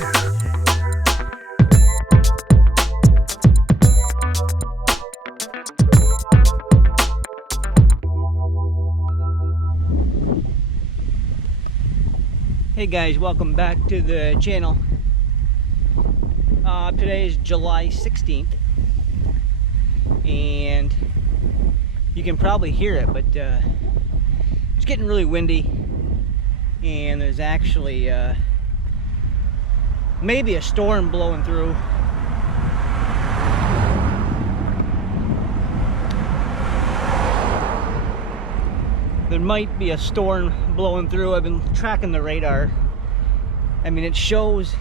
Hey guys, welcome back to the channel. Today is July 16th and you can probably hear it, but it's getting really windy and there's actually maybe a storm blowing through. There might be a storm blowing through. I've been tracking the radar. I mean, it shows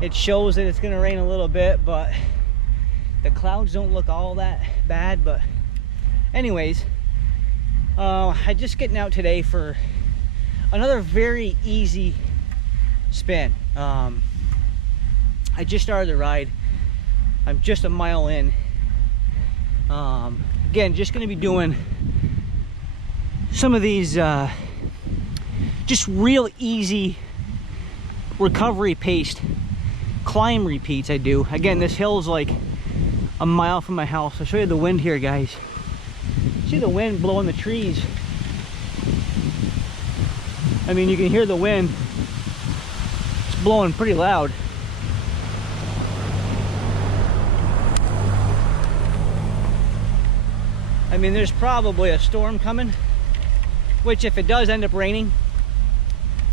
that it's gonna rain a little bit, but the clouds don't look all that bad. But anyways, I'm just getting out today for another very easy spin. I just started the ride. I'm just a mile in. Again, just gonna be doing some of these just real easy recovery paced climb repeats I do. Again, this hill's like a mile from my house. I'll show you the wind here, guys. See the wind blowing the trees. I mean, you can hear the wind. It's blowing pretty loud. I mean, there's probably a storm coming, which if it does end up raining,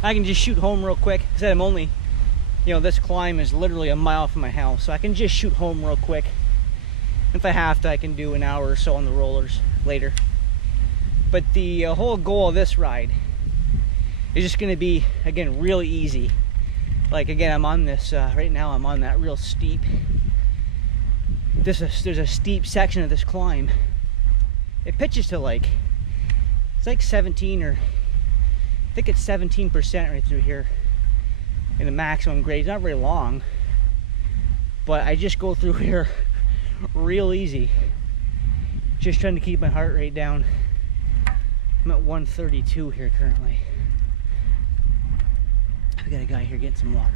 I can just shoot home real quick. I said I'm only, you know, this climb is literally a mile from my house, so I can just shoot home real quick. If I have to, I can do an hour or so on the rollers later. But the whole goal of this ride is just gonna be, again, really easy. Like, again, I'm on this, right now I'm on that real steep, there's a steep section of this climb. It pitches to like, it's like 17 or I think it's 17% right through here in the maximum grade. It's not very long, but I just go through here real easy, just trying to keep my heart rate down. I'm at 132 here currently. We got a guy here getting some water.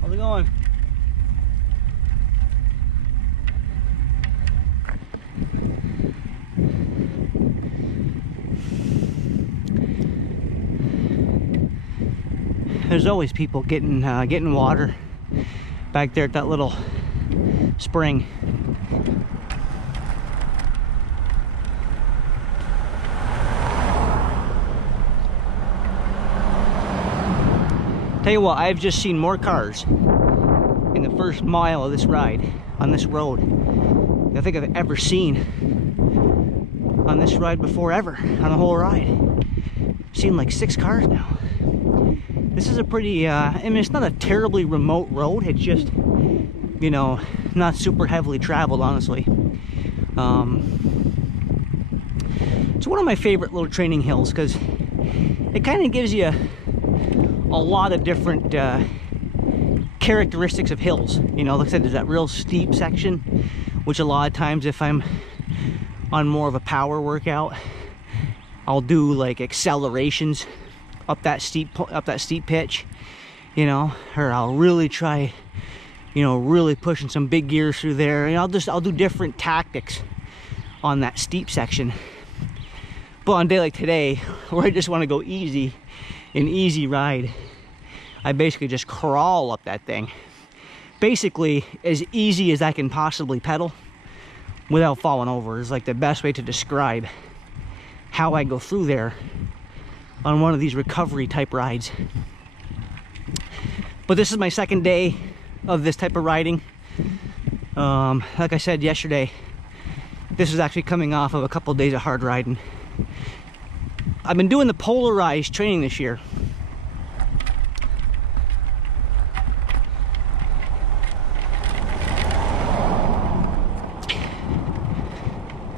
How's it going? There's always people getting water back there at that little spring. Tell you what, I've just seen more cars in the first mile of this ride on this road than I think I've ever seen on this ride before, ever, on the whole ride. I've seen like 6 cars now. This is a pretty, I mean, it's not a terribly remote road. It's just, you know, not super heavily traveled, honestly. It's one of my favorite little training hills because it kind of gives you a lot of different characteristics of hills. You know, like I said, there's that real steep section, which a lot of times if I'm on more of a power workout, I'll do like accelerations up that steep pitch, you know, or I'll really try, you know, really pushing some big gears through there, and I'll do different tactics on that steep section. But on a day like today, where I just want to go easy, an easy ride, I basically just crawl up that thing, basically as easy as I can possibly pedal without falling over. Is like the best way to describe how I go through there on one of these recovery type rides. But this is my second day of this type of riding. Like I said yesterday, this is actually coming off of a couple of days of hard riding. I've been doing the Polarized training this year.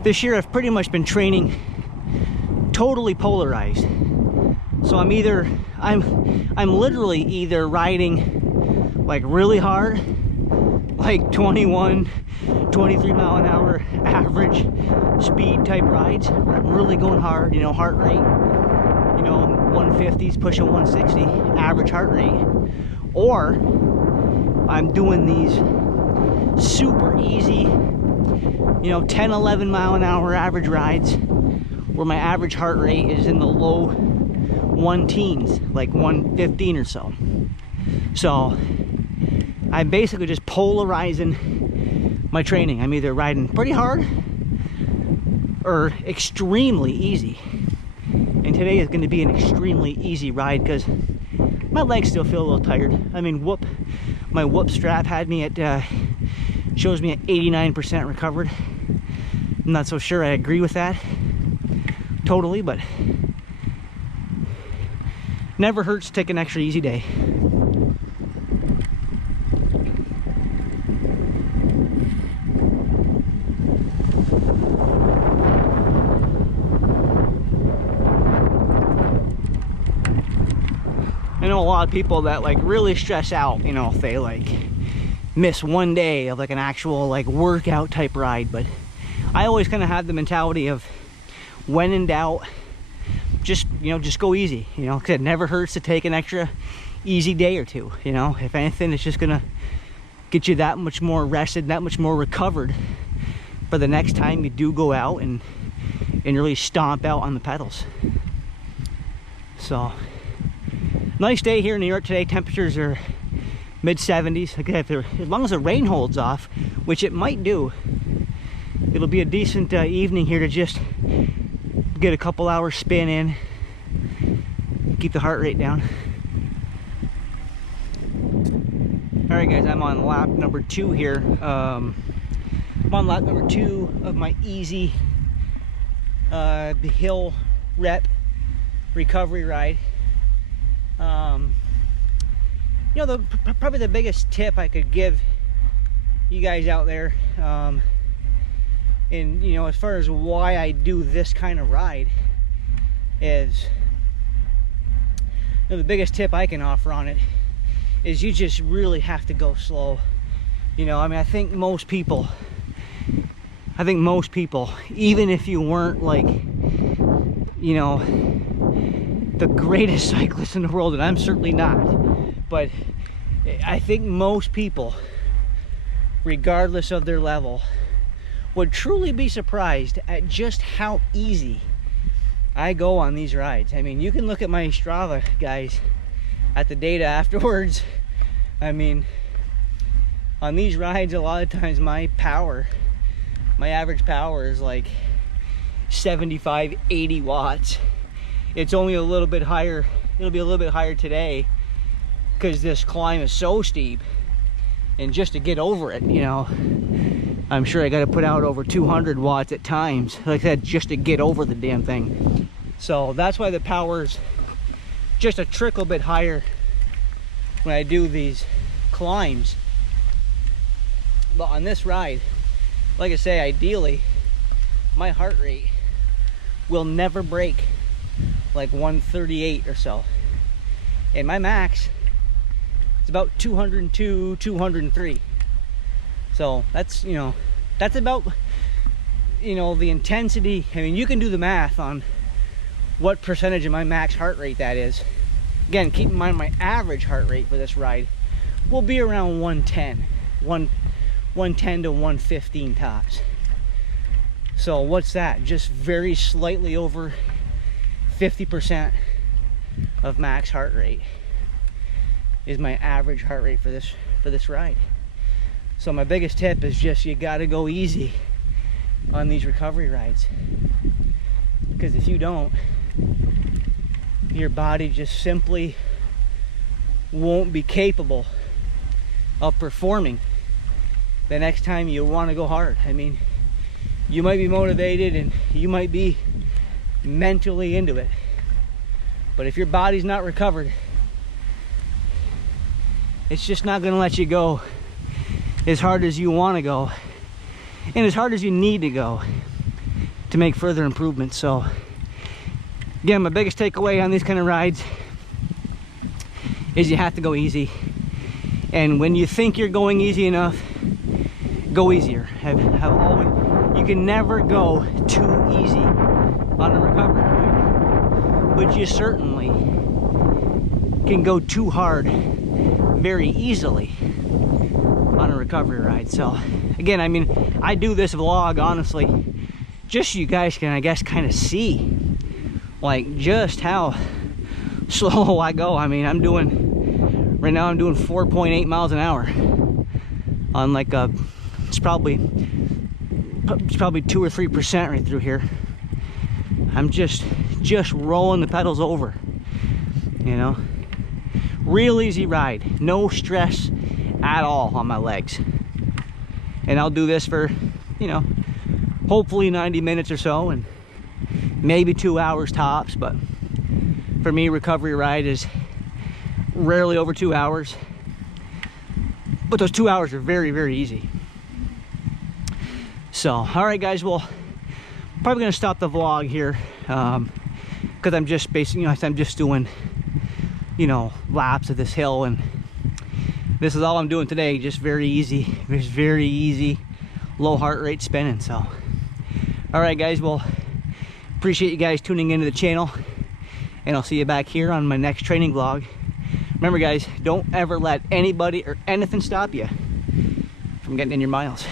This year I've pretty much been training totally polarized. So I'm either I'm literally either riding like really hard, like 21, 23 mile an hour average speed type rides. I'm really going hard, you know, heart rate, you know, 150s pushing 160 average heart rate, or I'm doing these super easy, you know, 10, 11 mile an hour average rides where my average heart rate is in the low 1-teens, like 115 or so. So I'm basically just polarizing my training. I'm either riding pretty hard or extremely easy. And today is going to be an extremely easy ride because my legs still feel a little tired. I mean, my whoop strap had me at, shows me at 89% recovered. I'm not so sure I agree with that totally, but never hurts to take an extra easy day. I know a lot of people that like really stress out, you know, if they like miss one day of like an actual like workout type ride, but I always kind of have the mentality of when in doubt, just, you know, just go easy, you know, because it never hurts to take an extra easy day or two, you know. If anything, it's just gonna get you that much more rested, that much more recovered for the next time you do go out and really stomp out on the pedals. So nice day here in New York today. Temperatures are mid 70s. Like as long as the rain holds off, which it might do, it'll be a decent evening here to just get a couple hours spin in, keep the heart rate down. All right, guys, I'm on lap number 2 here. I'm on lap number 2 of my easy hill rep recovery ride. You know, probably the biggest tip I could give you guys out there, and you know, as far as why I do this kind of ride, is, you know, the biggest tip I can offer on it is you just really have to go slow. You know, I mean, I think most people, even if you weren't like, you know, the greatest cyclist in the world, and I'm certainly not, but I think most people, regardless of their level, would truly be surprised at just how easy I go on these rides. I mean, you can look at my Strava, guys, at the data afterwards. I mean, on these rides, a lot of times my average power is like 75, 80 watts. It's only a little bit higher. It'll be a little bit higher today because this climb is so steep, and just to get over it, you know, I'm sure I got to put out over 200 watts at times, like that, just to get over the damn thing. So that's why the power's just a trickle bit higher when I do these climbs. But on this ride, like I say, ideally my heart rate will never break like 138 or so, and my max is about 202, 203. So that's, you know, that's about, you know, the intensity. I mean, you can do the math on what percentage of my max heart rate that is. Again, keep in mind my average heart rate for this ride will be around 110 to 115 tops. So what's that? Just very slightly over 50% of max heart rate is my average heart rate for this ride. So my biggest tip is just, you got to go easy on these recovery rides, because if you don't, your body just simply won't be capable of performing the next time you want to go hard. I mean, you might be motivated and you might be mentally into it, but if your body's not recovered, it's just not going to let you go as hard as you want to go and as hard as you need to go to make further improvements. So again, my biggest takeaway on these kind of rides is you have to go easy. And when you think you're going easy enough, go easier. Have always, you can never go too easy on a recovery ride, but you certainly can go too hard very easily on a recovery ride. So again, I mean, I do this vlog honestly just so you guys can, I guess, kind of see like just how slow I go. I mean, right now I'm doing 4.8 miles an hour on like a, it's probably 2 or 3% right through here. I'm just rolling the pedals over, you know. Real easy ride, no stress at all on my legs. And I'll do this for, you know, hopefully 90 minutes or so, and maybe 2 hours tops. But for me, recovery ride is rarely over 2 hours, but those 2 hours are very, very easy. So all right guys, well, probably gonna stop the vlog here because I'm just basically, you know, I'm just doing, you know, laps of this hill, and this is all I'm doing today. Just very easy, low heart rate spinning. So all right guys, well, appreciate you guys tuning into the channel, and I'll see you back here on my next training vlog. Remember guys, don't ever let anybody or anything stop you from getting in your miles.